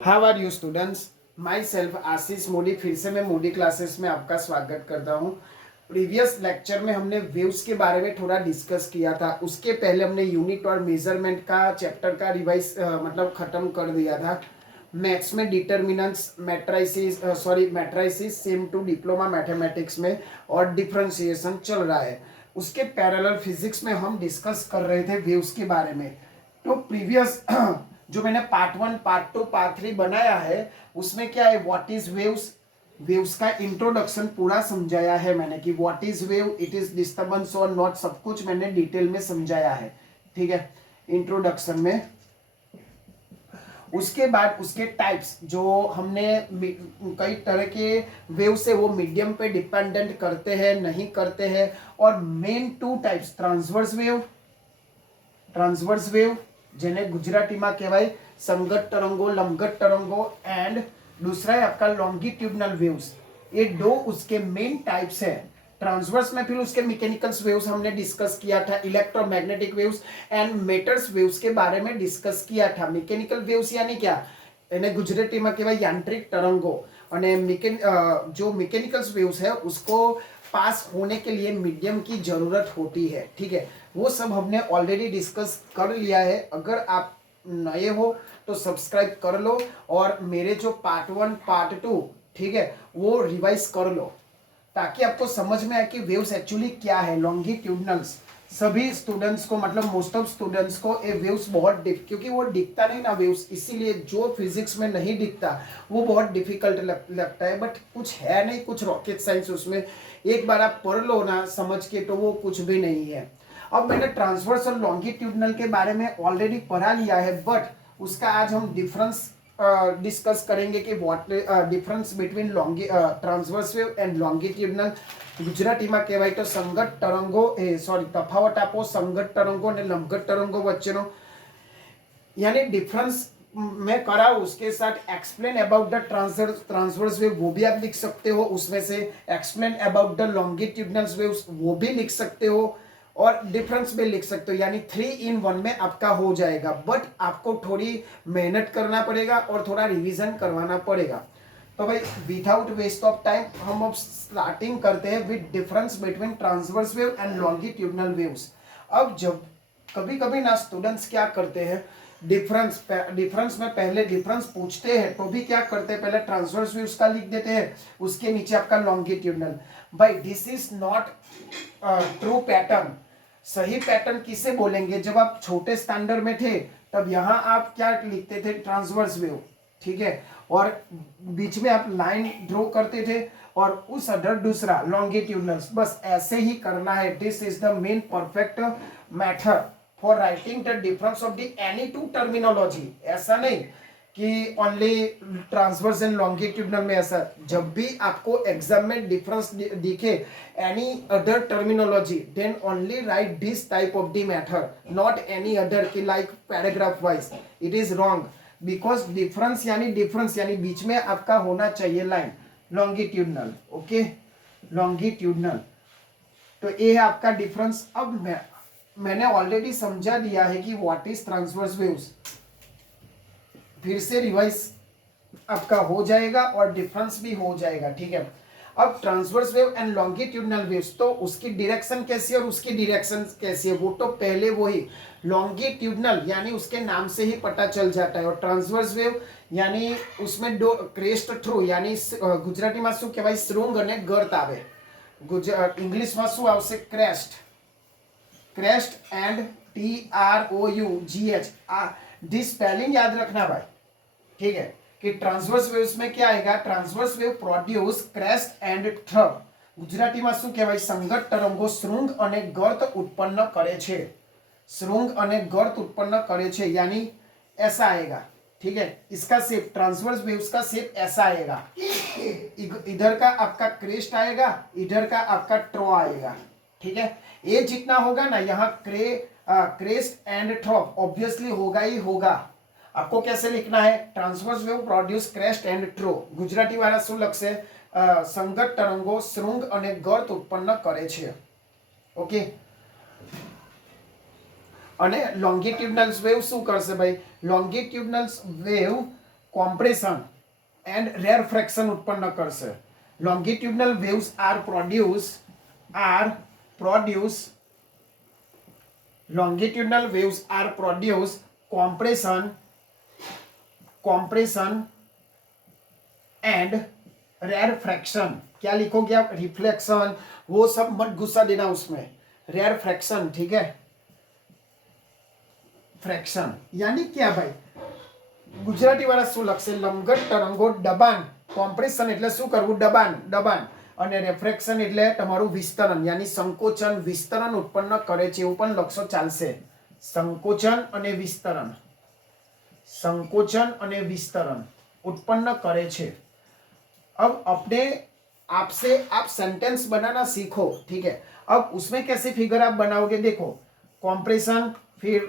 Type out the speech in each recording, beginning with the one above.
How are you students. Myself Ashish Modi, फिर से मैं मोदी क्लासेस में आपका स्वागत करता हूँ। प्रीवियस लेक्चर में हमने वेव्स के बारे में थोड़ा डिस्कस किया था। उसके पहले हमने यूनिट और मेजरमेंट का चैप्टर का रिवाइज मतलब खत्म कर दिया था। मैथ्स में determinants, matrices same to diploma mathematics में और डिफरेंशिएशन चल रहा है। उसके पैरेलल फिजिक्स में हम डिस्कस कर रहे थे वेव्स के बारे में। तो प्रीवियस जो मैंने पार्ट 1, पार्ट 2, पार्ट 3 बनाया है उसमें क्या है, व्हाट इज वेव्स, वेव्स का इंट्रोडक्शन पूरा समझाया है मैंने कि what is wave, it is disturbance और नॉट, सब कुछ मैंने डिटेल में समझाया है। ठीक है, इंट्रोडक्शन में। उसके बाद उसके टाइप्स जो हमने कई तरह के वेव से, वो मीडियम पे डिपेंडेंट करते हैं नहीं करते हैं। और main two types, transverse wave જેને ગુજરાતીમાં કહેવાય સંગત તરંગો, લંબગત તરંગો, એન્ડ दूसरा है आपका लॉन्गिट्यूडनल वेव्स। ये दो उसके मेन टाइप्स है ट्रांसवर्स में। फिर उसके मैकेनिकल वेव्स हमने डिस्कस किया था, electromagnetic waves and matters waves के बारे में डिस्कस किया था। मैकेनिकल वेव्स यानी क्या, એને ગુજરાતીમાં કહેવાય યાંત્રિક તરંગો। અને जो मैकेनिकल वेव्स है उसको पास होने के लिए मीडियम की जरूरत होती है। ठीक है, वो सब हमने ऑलरेडी डिस्कस कर लिया है। अगर आप नए हो तो सब्सक्राइब कर लो और मेरे जो पार्ट 1, पार्ट 2, ठीक है, वो रिवाइज कर लो ताकि आपको समझ में आए कि वेव्स एक्चुअली क्या है। लॉन्गिट्यूडनल्स सभी स्टूडेंट्स को, मतलब मोस्ट ऑफ स्टूडेंट्स को ये वेव्स बहुत क्योंकि वो दिखता नहीं ना वेव्स, इसीलिए जो फिजिक्स में नहीं दिखता वो बहुत डिफिकल्ट लगता है। बट कुछ है नहीं, कुछ रॉकेट साइंस उसमें। एक बार आप पढ़ लो ना समझ के तो वो कुछ भी नहीं है। अब मैंने ट्रांसवर्स और लॉन्गिट्यूडनल के बारे में ऑलरेडी पढ़ा लिया है, बट उसका आज हम डिफरेंस डिस्कस करेंगे कि what difference between transverse wave and longitudinal. ગુજરાતીમાં કહેવાય તો સંગત તરંગો તફાવત આપો સંગત તરંગો અને લંબગત તરંગો વચ્ચેનો, यानी डिफरेंस मैं कराऊँ उसके साथ explain about the transverse wave वो भी आप लिख सकते हो, उसमें से explain about the longitudinal waves वो भी लिख सकते हो और डिफरेंस भी लिख सकते हो। यानी 3 in 1 में आपका हो जाएगा। बट आपको थोड़ी मेहनत करना पड़ेगा और थोड़ा रिवीजन करवाना पड़ेगा। तो भाई विदाउट वेस्ट ऑफ टाइम हम अब स्टार्टिंग करते हैं with difference between transverse wave and longitudinal waves. अब जब कभी कभी ना स्टूडेंट्स क्या करते हैं, डिफरेंस में पहले डिफरेंस पूछते हैं तो भी क्या करते हैं, पहले ट्रांसवर्स वेव्स का लिख देते हैं, उसके नीचे आपका लॉन्गिट्यूडनल। भाई this is not true pattern. सही पैटर्न किसे बोलेंगे, जब आप छोटे स्टैंडर्ड में थे तब यहाँ आप क्या लिखते थे, ट्रांसवर्स वेव। ठीक है, और बीच में आप लाइन ड्रॉ करते थे और उस अदर दूसरा लॉन्गिट्यूडनल्स। बस ऐसे ही करना है। This is the main perfect method for writing the difference of the any two terminology. ऐसा नहीं कि ओनली ट्रांसवर्स एंड लॉन्गिट्यूडनल में, ऐसा जब भी आपको एग्जाम में डिफरेंस दिखे any other terminology, then only write this type of the method, not any other की like paragraph wise. It is wrong because difference यानी बीच में आपका होना चाहिए लाइन लॉन्गिट्यूडनल। Okay, longitudinal. तो ये है आपका डिफरेंस। अब मैंने ऑलरेडी समझा दिया है कि व्हाट इज ट्रांसवर्स वेव्स, फिर से रिवाइज आपका हो जाएगा और डिफरेंस भी हो जाएगा। ठीक है, अब transverse wave and longitudinal waves, तो उसकी डायरेक्शन कैसी है और उसकी डायरेक्शन कैसी है वो तो पहले वही लॉन्गिट्यूडनल यानी उसके नाम से ही पता चल जाता है। और ट्रांसवर्स वेव यानी उसमें दो क्रेस्ट थ्रू, यानी गुजराती में शू कहेवाय, श्रृंग અને गर्त आवे। इंग्लिश में शू आवशे, crest. Crest and TROUGH, the spelling याद रखना भाई। ठीक है, कि ट्रांसवर्स वेव्स में क्या आएगा, transverse wave produce crest and trough. ગુજરાતીમાં શું કહેવાય, સંગત તરંગો શૃંગ અને ગર્ત ઉત્પન્ન કરે છે। શૃંગ અને ગર્ત उत्पन्न करे छे, यानी ऐसा आएगा। ठीक है, इसका शेप, ट्रांसवर्स वेव्स का शेप ऐसा आएगा। इधर का आपका क्रेस्ट आएगा, इधर का आपका ट्रो आएगा। ठीक है, ये जितना होगा ना यहाँ क्रेस्ट एंड थ्रब ऑब्वियसली होगा ही होगा। आपको कैसे लिखना है, transverse wave produce crest and trough. Gujarati वाला શું લખશે, સંગત તરંગો શૃંગ અને ગર્ત ઉત્પન્ન કરે છે। ઓકે, અને લોન્ગિટ્યુડનલ વેવ શું કરશે ભાઈ, longitudinal wave compression and rarefaction ઉત્પન્ન કરશે. Longitudinal waves are produce longitudinal waves are produce compression and rarefaction. क्या लिखोगे आप? रिफ्लेक्शन, वो सब मत घुसा देना उसमें. रेरफ्रैक्शन, ठीक है. फ्रैक्शन यानी क्या भाई? गुजराती वाला શું લખશે? લંબઘટ તરંગો દબાણ. કોમ્પ્રેશન એટલે શું કરવું? દબાણ. અને રેફ્રેક્શન એટલે તમારું વિસ્તરણ, યાની સંકોચન વિસ્તરણ ઉત્પન્ન કરે છે, એવું પણ લખશો ચાલશે. સંકોચન અને વિસ્તરણ उत्पन्न करे छे. अब अपने आपसे आप सेंटेंस बनाना सीखो, ठीक है. अब उसमें कैसे फिगर आप बनाओगे? देखो, कॉम्प्रेशन, फिर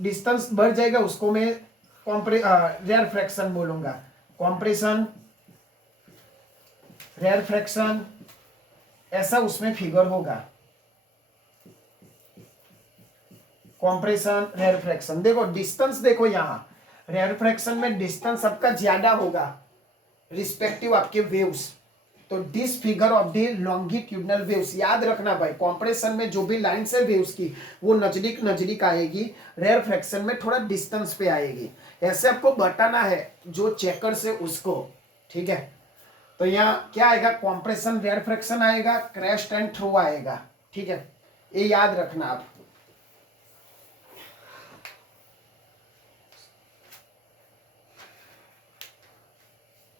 डिस्टेंस बढ़ जाएगा, उसको मैं रेरफ्रैक्शन बोलूंगा. कॉम्प्रेशन, रेरफ्रैक्शन, ऐसा उसमें फिगर होगा. कॉम्प्रेशन, रेरफ्रैक्शन. देखो डिस्टेंस, देखो यहाँ रेरफ्रैक्शन में डिस्टेंस आपका ज्यादा होगा रिस्पेक्टिव आपके वेव्स. तो this figure of the longitudinal waves, याद रखना भाई. कॉम्प्रेशन में जो भी लाइन है वेव्स की वो नजदीक आएगी, रेरफ्रैक्शन में थोड़ा डिस्टेंस पे आएगी. ऐसे आपको बताना है जो चेकर से उसको, ठीक है. तो यहाँ क्या आएगा? कॉम्प्रेशन, रेरफ्रैक्शन आएगा, क्रैश एंड थ्रो आएगा, ठीक है. ये याद रखना आप.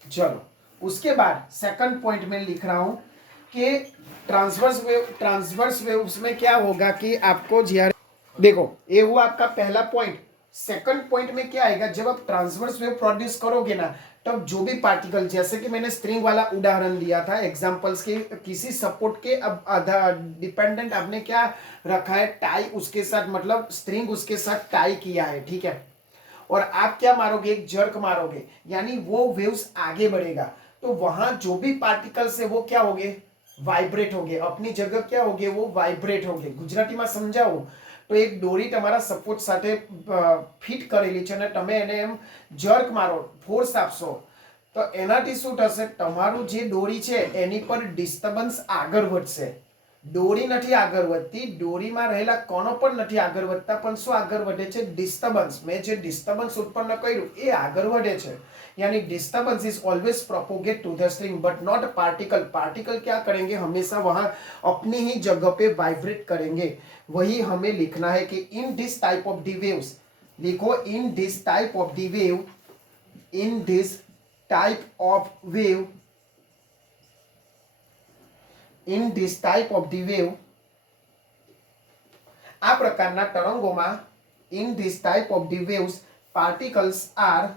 चलो, उसके बाद सेकंड पॉइंट में लिख रहा हूं कि ट्रांसवर्स वेव्स में क्या होगा कि आपको देखो, ये हुआ आपका पहला पॉइंट. सेकंड पॉइंट में क्या आएगा? जब आप ट्रांसवर्स वेव प्रोड्यूस करोगे ना, तब जो भी पार्टिकल, जैसे कि मैंने स्ट्रिंग वाला उदाहरण दिया था एग्जांपल्स के, किसी सपोर्ट के अब डिपेंडेंट आपने क्या रखा है? टाई उसके साथ, मतलब स्ट्रिंग उसके साथ टाई किया है, ठीक है. और आप क्या मारोगे? एक जर्क मारोगे, यानी वो वेव्स आगे बढ़ेगा. तो वहां जो भी पार्टिकल्स है वो क्या होंगे? वाइब्रेट होंगे. अपनी जगह क्या होंगे? वो वाइब्रेट होंगे. गुजराती में समझाओ तो एक डोरी तमारा सपोर्ट साथे फिट करेली छे ने तमे एने एम जर्क मारो, फोर्स आपशो, तो एनाथी शुं थशे? तमारुं जे डोरी छे एनी पर डिस्टर्बन्स आगळ वधशे. डोरी नहीं आगळ वधती, डोरी में रहेला कणो पण नहीं आगळ वधता, पण शुं आगळ वधे छे? डिस्टर्बन्स. मैं जे डिस्टर्बन्स उत्पन्न कर्युं ए आगळ वधे छे. यानी disturbance is always propogate to the string but not particle. Particle क्या करेंगे? हमेशा वहां अपनी ही जगह पे वाइब्रेट करेंगे. वही हमें लिखना है कि in this type of the waves, लिखो in this type of the wave, in this type of wave, in this type of the wave, आ प्रकारना तरंगोमां, in this type of the waves particles are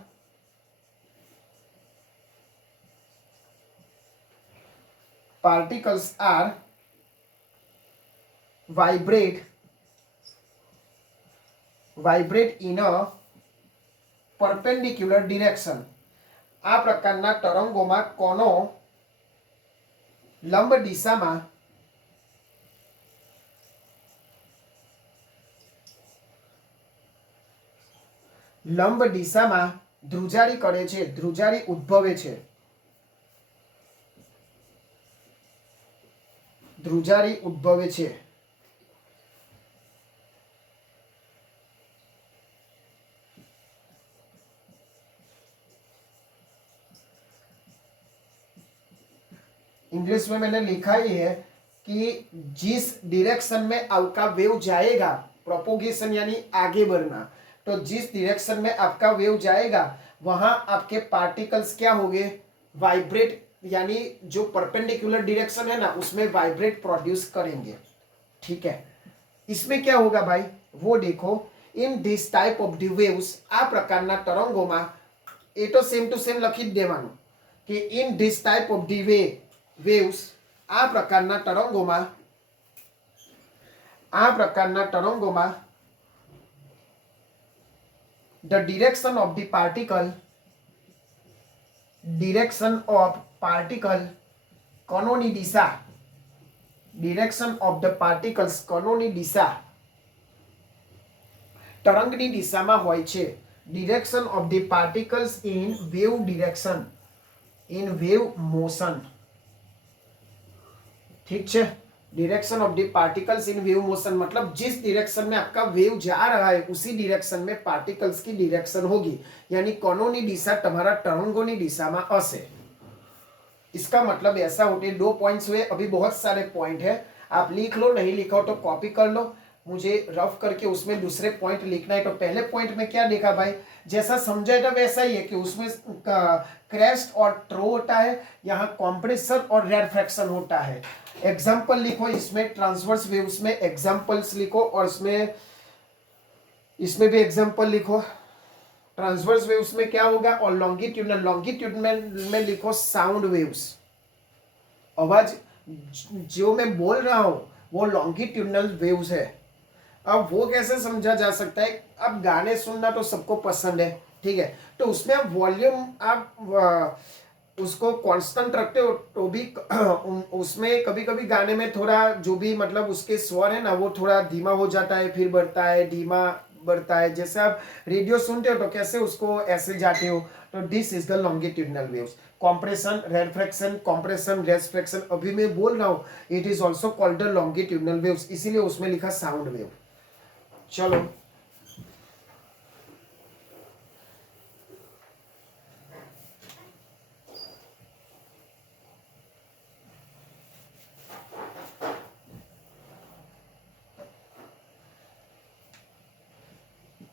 vibrate in a perpendicular direction. आ प्रकारना तरंगोमां कोनो लंब दिशामां ध्रुजारी करे छे, ध्रुजारी उद्भवे छे. ध्रुजारी उद्भवे छे. इंग्लिश में मैंने लिखा ही है कि जिस डायरेक्शन में आपका वेव जाएगा, प्रोपोगेशन यानी आगे बढ़ना, तो जिस डायरेक्शन में आपका वेव जाएगा वहां आपके पार्टिकल्स क्या होंगे? वाइब्रेट, यानी जो परपेंडिकुलर डायरेक्शन है ना उसमें वाइब्रेट प्रोड्यूस करेंगे, ठीक है. इसमें क्या होगा भाई? वो देखो, in this type of the waves, आ प्रकारना तरंगोमां, ए तो सेम टू सेम लखी देवानुं कि in this type of the waves, आ प्रकारना तरंगोमां the direction of the particle, कणोनी दिशा, डायरेक्शन ऑफ द पार्टिकल्स, कणोनी दिशा तरंगनी दिशामां होय छे. direction of the particles in wave direction, in wave motion. ठीक है, direction of the particles in wave motion मतलब जिस डिरेक्शन में आपका वेव जा रहा है उसी डिरेक्शन में पार्टिकल्स की डिरेक्शन होगी, यानी कोनोनी दिशा તમારા તરંગોની દિશામાં હશે। इसका मतलब ऐसा होते 2 पॉइंट्स हुए, अभी बहुत सारे पॉइंट है, आप लिख लो, नहीं लिखा हो तो कॉपी कर लो, मुझे रफ करके उसमें दूसरे पॉइंट लिखना है। तो पहले पॉइंट में क्या देखा भाई, जैसा समझा था वैसा ही है कि उसमें क्रेस्ट और ट्रो होता है, यहाँ कॉम्प्रेशन और रेरफैक्शन होता है। एग्जाम्पल लिखो, इसमें ट्रांसवर्स वेव्स में एग्जाम्पल्स लिखो, और इसमें भी एग्जाम्पल लिखो। ट्रांसवर्स वेव्स में क्या होगा, और लॉन्गिट्यूडनल, लॉन्गिट्यूडनल में लिखो साउंड वेव्स। आवाज जो मैं बोल रहा हूं वो लॉन्गिट्यूडनल वेव्स है। अब वो कैसे समझा जा सकता है, अब गाने सुनना तो सबको पसंद है, ठीक है, तो उसमें आप वॉल्यूम आप उसको कांस्टेंट रखते हो तो भी उसमें कभी कभी गाने में थोड़ा जो भी मतलब उसके स्वर है ना वो थोड़ा धीमा हो जाता है, फिर बढ़ता है, धीमा बढ़ता है। जैसे आप रेडियो सुनते हो तो कैसे उसको ऐसे जाते हो, तो this is the longitudinal waves. Compression, rarefaction, compression, restriction, अभी मैं बोल रहा हूँ, it is also called the longitudinal waves, इसीलिए उसमें लिखा साउंड वेव। चलो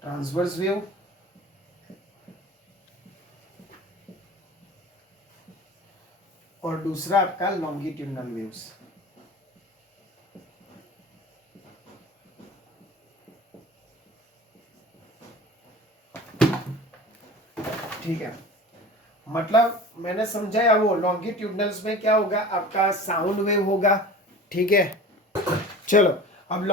ट्रांसवर्स वेव, और दूसरा आपका लॉन्गिट्यूडनल वेव्स। ठीक है, मतलब मैंने समझाया वो लॉन्गिट्यूडनल्स में क्या होगा, आपका साउंड वेव होगा, ठीक है। चलो अब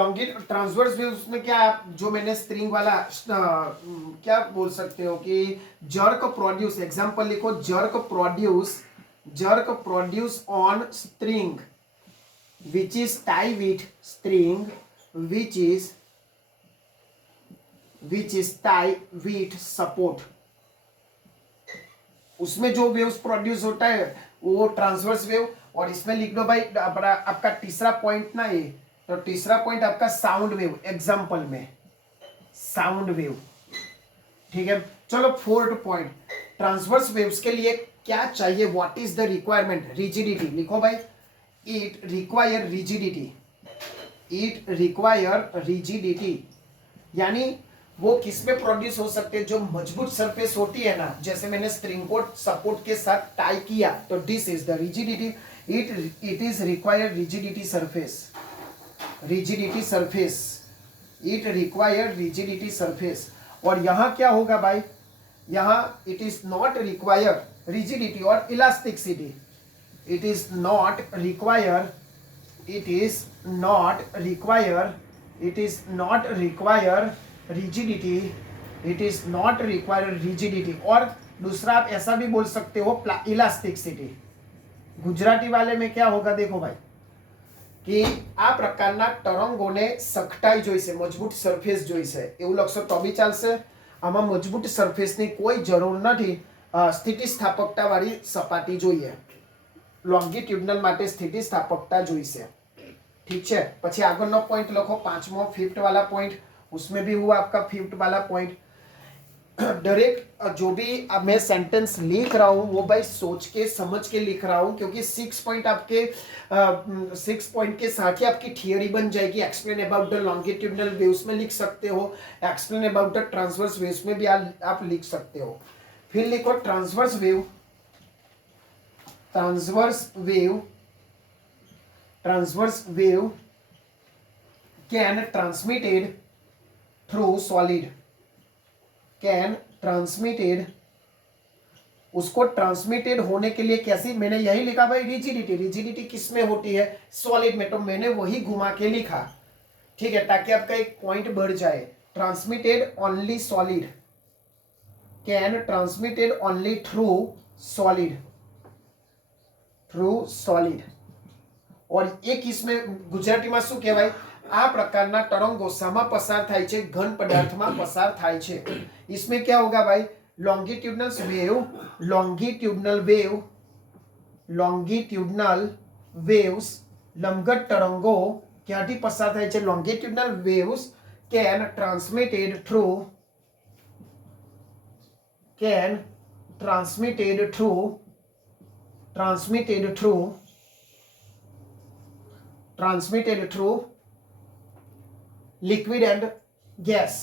ट्रांसवर्स वेव्स में क्या, आप जो मैंने स्ट्रिंग वाला क्या बोल सकते हो कि जर्क प्रोड्यूस, एग्जांपल लिखो, jerk produce on string which is tie with string which is tie with support. उसमें जो वेव्स प्रोड्यूस होता है वो ट्रांसवर्स वेव। और इसमें लिख दो भाई आपका तीसरा पॉइंट ना, ये तो तीसरा पॉइंट आपका साउंड वेव, एग्जांपल में साउंड वेव, ठीक है। चलो फोर्थ पॉइंट, ट्रांसवर्स वेव्स के लिए क्या चाहिए, what is the requirement, rigidity लिखो भाई, इट रिक्वायर रिजिडिटी, यानी वो किस में प्रोड्यूस हो सकते हैं, जो मजबूत सरफेस होती है ना, जैसे मैंने स्ट्रिंग को सपोर्ट के साथ टाई किया, तो this is the rigidity, it is required rigidity surface. और यहाँ क्या होगा भाई, यहाँ it is not require rigidity और elasticity, it is not require rigidity, और दूसरा आप ऐसा भी बोल सकते हो इलास्टिसिटी। गुजराती वाले में क्या होगा देखो भाई, कि आ प्रकारना तरंगोने सख्ताई जोईसे, मजबूत सरफेस जोईसे, एवुं लखशो तो बी चालशे। आमां मजबूत सरफेसनी कोई जरूर नहीं, स्थितिस्थापकता वाली सपाटी जोईए, लॉन्गिट्यूडनल माटे स्थितिस्थापकता जोईसे, ठीक है। पछी आगळनो पॉइंट लखो, पांचमो फिफ्थ वाला पॉइंट, उसमें भी हुआ आपका फिफ्थ वाला पॉइंट। डायरेक्ट जो भी अब मैं सेंटेंस लिख रहा हूं वो भाई सोच के समझ के लिख रहा हूं, क्योंकि 6 पॉइंट आपके 6 पॉइंट के साथ ही आपकी थियरी बन जाएगी। Explain about the longitudinal waves में लिख सकते हो, explain about the transverse waves में भी आप लिख सकते हो। फिर लिखो transverse wave can transmitted through solid, उसको ट्रांसमिटेड होने के लिए कैसी, मैंने यही लिखा भाई रिजिडिटी किस में होती है, सॉलिड में, तो मैंने वही घुमा के लिखा, ठीक है, ताकि आपका एक पॉइंट बढ़ जाए। Transmitted only solid, can transmitted only through solid. और एक इसमें गुजराती में शू कहवाय, આ પ્રકારના તરંગો શામાં પસાર થાય છે? ઘન પદાર્થમાં પસાર થાય છે. इसमें क्या होगा भाई? longitudinal waves લંબઘટ તરંગો ક્યાંથી પસાર થાય છે? longitudinal waves can transmitted through liquid and gas,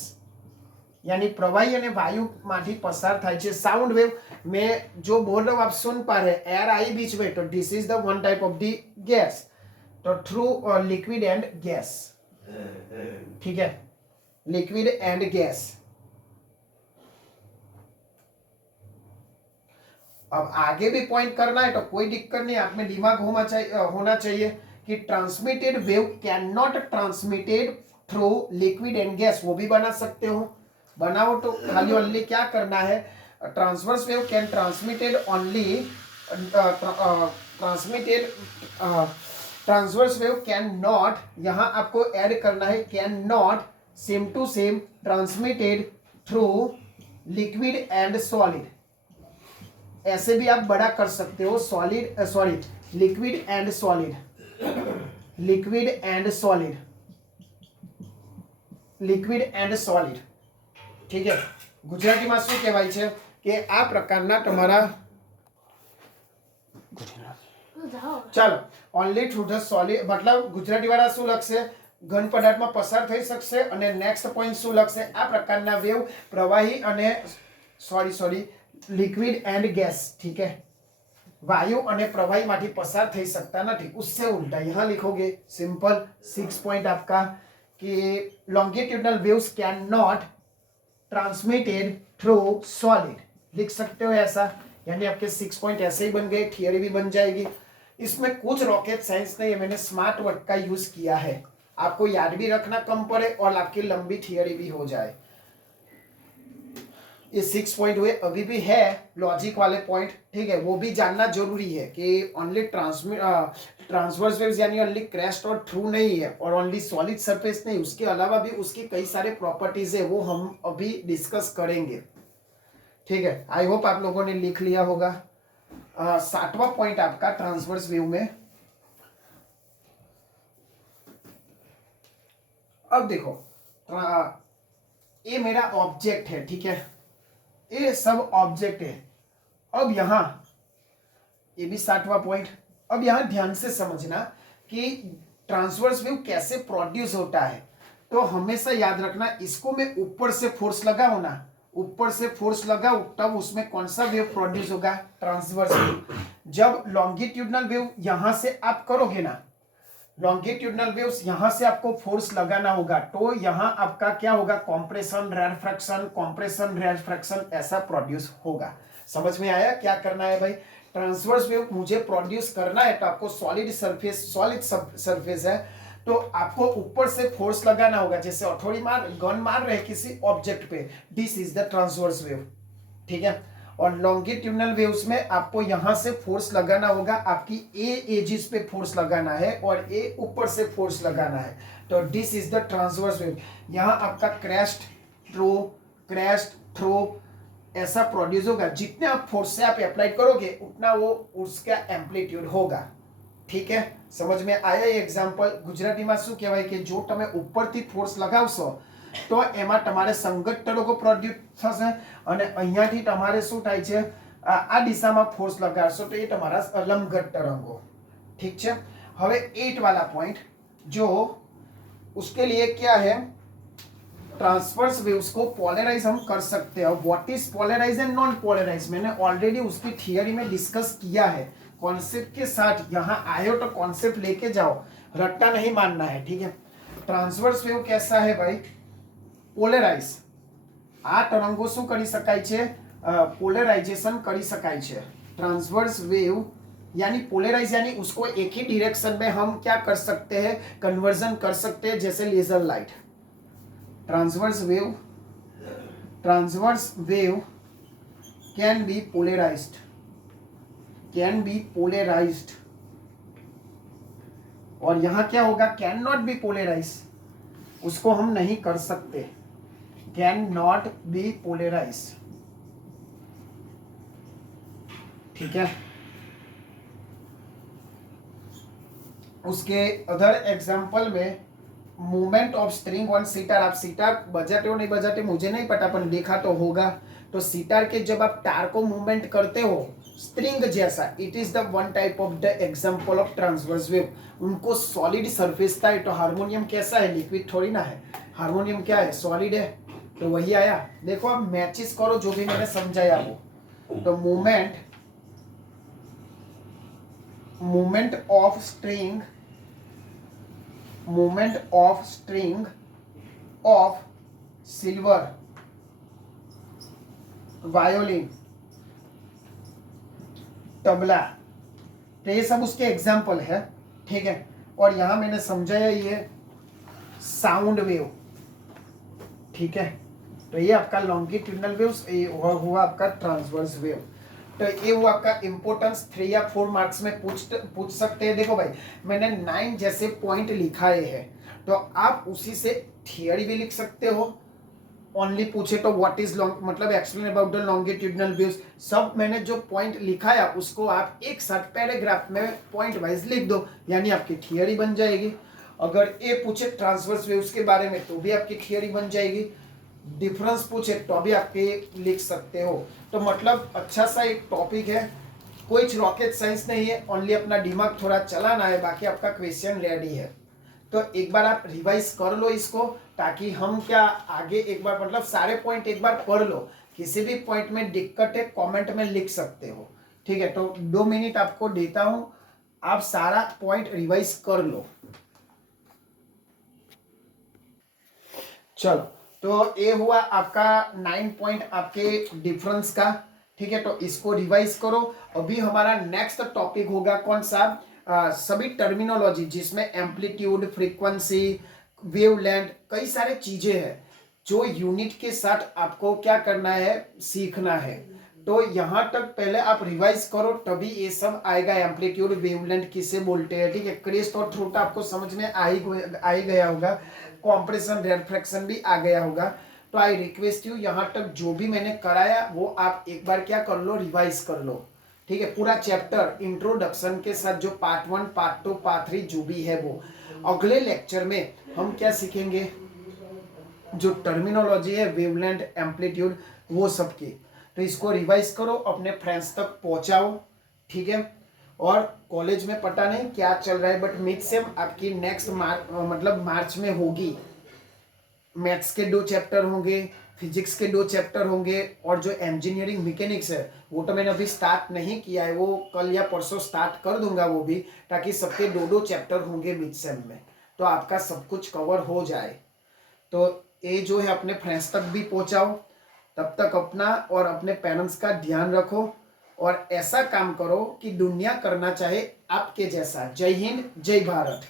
यानी प्रवाही અને वायु माठी पसार થાય છે. साउंड वेव में जो बोल रहा हूं आप सुन पा रहे हैं, एयर आई बीच में, तो this is the one type of the gas. तो थ्रू लिक्विड एंड गैस, ठीक है, लिक्विड एंड गैस. अब आगे भी पॉइंट करना है तो कोई दिक्कत नहीं, आप में दिमाग होना चाहिए कि transmitted wave can not transmitted through liquid and gas. वो भी बना सकते हो, बनाओ. तो खाली ओनली क्या करना है? Transverse wave can transmitted only transverse wave can not, यहां आपको ऐड करना है can not same to same transmitted through liquid and solid. ऐसे भी आप बड़ा कर सकते हो, liquid and solid, liquid and solid. ठीक है. ગુજરાતીમાં શું કહેવાય છે કે આ પ્રકારના તમારા, ચાલો, ઓનલી થ્રુ ધ સોલિડ, मतलब ગુજરાતી વાળા શું લખશે? ઘન પદાર્થમાં પસાર થઈ શકશે. અને નેક્સ્ટ પોઈન્ટ શું લખશે? આ પ્રકારના વેવ પ્રવાહી અને लिक्विड एंड गैस, ठीक है, वायु અને પ્રવાહી માંથી પસાર થઈ શકતા નથી. उससे उल्टा यहाँ लिखोगे सिंपल 6 पॉइंट आपका कि longitudinal waves can not transmitted through solid. लिख सकते हो ऐसा, यानी आपके 6 पॉइंट ऐसे ही बन गए, थियरी भी बन जाएगी. इसमें कुछ रॉकेट साइंस नहीं है, मैंने स्मार्ट वर्ड का यूज किया है. आपको याद भी रखना कम पड़े और आपकी लंबी थियरी भी हो जाए. ये 6 पॉइंट हुए, अभी भी है लॉजिक वाले पॉइंट, ठीक है, वो भी जानना जरूरी है कि ओनली ट्रांसवर्स वेव्स यानी ओनली क्रेस्ट और थ्रू नहीं है, और ओनली सॉलिड सरफेस नहीं, उसके अलावा भी उसकी कई सारे प्रॉपर्टीज है, वो हम अभी डिस्कस करेंगे. ठीक है, आई होप आप लोगों ने लिख लिया होगा. 7वां पॉइंट आपका ट्रांसवर्स वेव में. अब देखो, ये मेरा ऑब्जेक्ट है, ठीक है, ये सब ऑब्जेक्ट है. अब यहां ये भी 7वां पॉइंट. अब यहां ध्यान से समझना कि ट्रांसवर्स वेव कैसे प्रोड्यूस होता है. तो हमेशा याद रखना, इसको मैं ऊपर से फोर्स लगाऊं ना, ऊपर से फोर्स लगाऊं, तब उसमें कौन सा वेव प्रोड्यूस होगा? Transverse wave. जब लॉन्गिट्यूडनल वेव यहां से आप करोगे ना, लॉन्गिट्यूडनल वेव्स यहां से आपको फोर्स लगाना होगा, तो यहां आपका क्या होगा? कॉम्प्रेशन रेफ्रैक्शन ऐसा प्रोड्यूस होगा. समझ में आया क्या करना है भाई? ट्रांसवर्स वेव मुझे प्रोड्यूस करना है, तो आपको सॉलिड सरफेस है, तो आपको ऊपर से फोर्स लगाना होगा. जैसे हथौड़ी गन मार रहे किसी ऑब्जेक्ट पे, this is the transverse wave. ठीक है. और लॉन्गिट्यूडनल वेव्स में आपको यहां से फोर्स लगाना होगा, आपकी ए एजिस पे फोर्स लगाना है और ए ऊपर से फोर्स लगाना है. तो this is the transverse wave. यहां आपका क्रेस्ट थ्रो ऐसा प्रोड्यूस होगा. जितने आप फोर्स से आप अप्लाई करोगे उतना वो उसका एम्पलीट्यूड होगा. ठीक है, समझ में आया? ये एग्जांपल गुजराती में શું કહેવાય કે જો તમે ઉપરથી ફોર્સ લગાવશો તો એમાં તમારે સંગત તરંગો પ્રોડ્યુસ થશે, અને અહીંયાથી તમારે શું થાય છે? આ દિશામાં ફોર્સ લગાડશો તો એ તમારા લંબઘટ તરંગો. ठीक છે. હવે 8 वाला पॉइंट, जो उसके लिए क्या है? ट्रांसवर्स वेव्स को पोलराइज हम कर सकते हैं. What is polarise and non polarise, मैंने ऑलरेडी उसकी थियरी में डिस्कस किया है. कॉन्सेप्ट के साथ यहाँ आयो तो कॉन्सेप्ट लेके जाओ, रट्टा नहीं मानना है. ठीक है. ट्रांसवर्स वेव कैसा है भाई? पोलराइज. आ तरंगो શું કરી શકાય છે? પોલરાઇઝેશન કરી શકાય છે. ट्रांसवर्स वेव यानी पोलराइज, यानी उसको एक ही डायरेक्शन में हम क्या कर सकते हैं? कन्वर्जन कर सकते हैं, जैसे laser light. Transverse wave can be polarised. और यहां क्या होगा? Can not be polarised. उसको हम नहीं कर सकते, कैन नॉट बी पोलराइज। ठीक है, उसके अदर एग्जाम्पल में movement of string on sitar, आप सितार बजाते हो नहीं बजाते मुझे नहीं पता, पर देखा तो होगा। तो सितार के जब आप तार को मूवमेंट करते हो स्ट्रिंग जैसा, it is the one type of the example of transverse wave. उनको सॉलिड सरफेस था, तो हारमोनियम कैसा है, लिक्विड थोड़ी ना है, हारमोनियम क्या है, सॉलिड है। तो वही आया। देखो आप मैचेस करो जो भी मैंने समझाया वो। तो movement of string, movement of string of silver violin tabla, तो ये सब उसके एग्जाम्पल है। ठीक है, और यहां मैंने समझाया ये साउंड वेव। ठीक है, तो ये आपका लॉन्गिट्यूडनल वेव्स, ये हुआ आपका ट्रांसवर्स वेव। तो ये वो आपका इंपोर्टेंस 3 या 4 मार्क्स में पूछ सकते हैं। देखो भाई मैंने 9 जैसे पॉइंट लिखाए हैं, तो आप उसी से थियरी भी लिख सकते हो। ओनली पूछे तो व्हाट इज लॉन्ग, मतलब explain about the longitudinal waves, सब मैंने जो पॉइंट लिखाया उसको आप एक साथ पैराग्राफ में पॉइंट वाइज लिख दो, यानी आपकी थियरी बन जाएगी। अगर ये पूछे ट्रांसवर्स वेव्स के बारे में तो भी आपकी थियरी बन जाएगी, डिफरेंस पूछे तो भी आपके लिख सकते हो। तो मतलब अच्छा सा एक टॉपिक है, कोई रॉकेट साइंस नहीं है, ओनली अपना दिमाग थोड़ा चलाना है, बाकी आपका क्वेश्चन रेडी है। तो एक बार आप रिवाइज कर लो इसको, ताकि हम क्या आगे एक बार मतलब सारे पॉइंट एक बार पढ़ लो, किसी भी पॉइंट में दिक्कत है कमेंट में लिख सकते हो। ठीक है, तो 2 मिनट आपको देता हूं, आप सारा पॉइंट रिवाइज कर लो। चलो, तो ये हुआ आपका 9 पॉइंट आपके डिफरेंस का। ठीक है, तो इसको रिवाइज करो। अभी हमारा नेक्स्ट टॉपिक होगा कौन सा, सभी टर्मिनोलॉजी जिसमें एम्पलीट्यूड, फ्रीक्वेंसी, वेवलेंथ, कई सारे चीजें हैं जो यूनिट के साथ आपको क्या करना है, सीखना है। तो यहां तक पहले आप रिवाइज करो, तभी ये सब आएगा। एम्पलीट्यूड, वेवलेंथ किसे बोलते हैं, ठीक है, क्रेस्ट और थ्रोट आपको समझ में आ ही गया होगा, कॉम्प्रेशन, रिफ्रैक्शन भी आ गया होगा। तो आई रिक्वेस्ट यू, यहां तक जो भी मैंने कराया वो आप एक बार क्या कर लो, रिवाइज कर लो। ठीक है, पूरा चैप्टर इंट्रोडक्शन के साथ जो पार्ट 1, पार्ट 2, पार्ट 3 जो भी है वो। अगले लेक्चर में हम क्या सीखेंगे, जो टर्मिनोलॉजी है वेवलेंथ, एम्पलीट्यूड, वो सब की। तो इसको रिवाइज करो, अपने फ्रेंड्स तक पहुंचाओ। ठीक है, और कॉलेज में पता नहीं क्या चल रहा है, बट मिड सेम आपकी नेक्स्ट मतलब मार्च में होगी। मैथ्स के 2 चैप्टर होंगे, फिजिक्स के 2 चैप्टर होंगे, और जो इंजीनियरिंग मैकेनिक्स है वो तो मैंने अभी स्टार्ट नहीं किया है, वो कल या परसों स्टार्ट कर दूंगा वो भी, ताकि सबके 2-2 चैप्टर होंगे मिड सेम में, तो आपका सब कुछ कवर हो जाए। तो ये जो है अपने फ्रेंड्स तक भी पहुंचाओ। तब तक अपना और अपने पेरेंट्स का ध्यान रखो, और ऐसा काम करो कि दुनिया करना चाहे आपके जैसा। जय हिंद, जय भारत।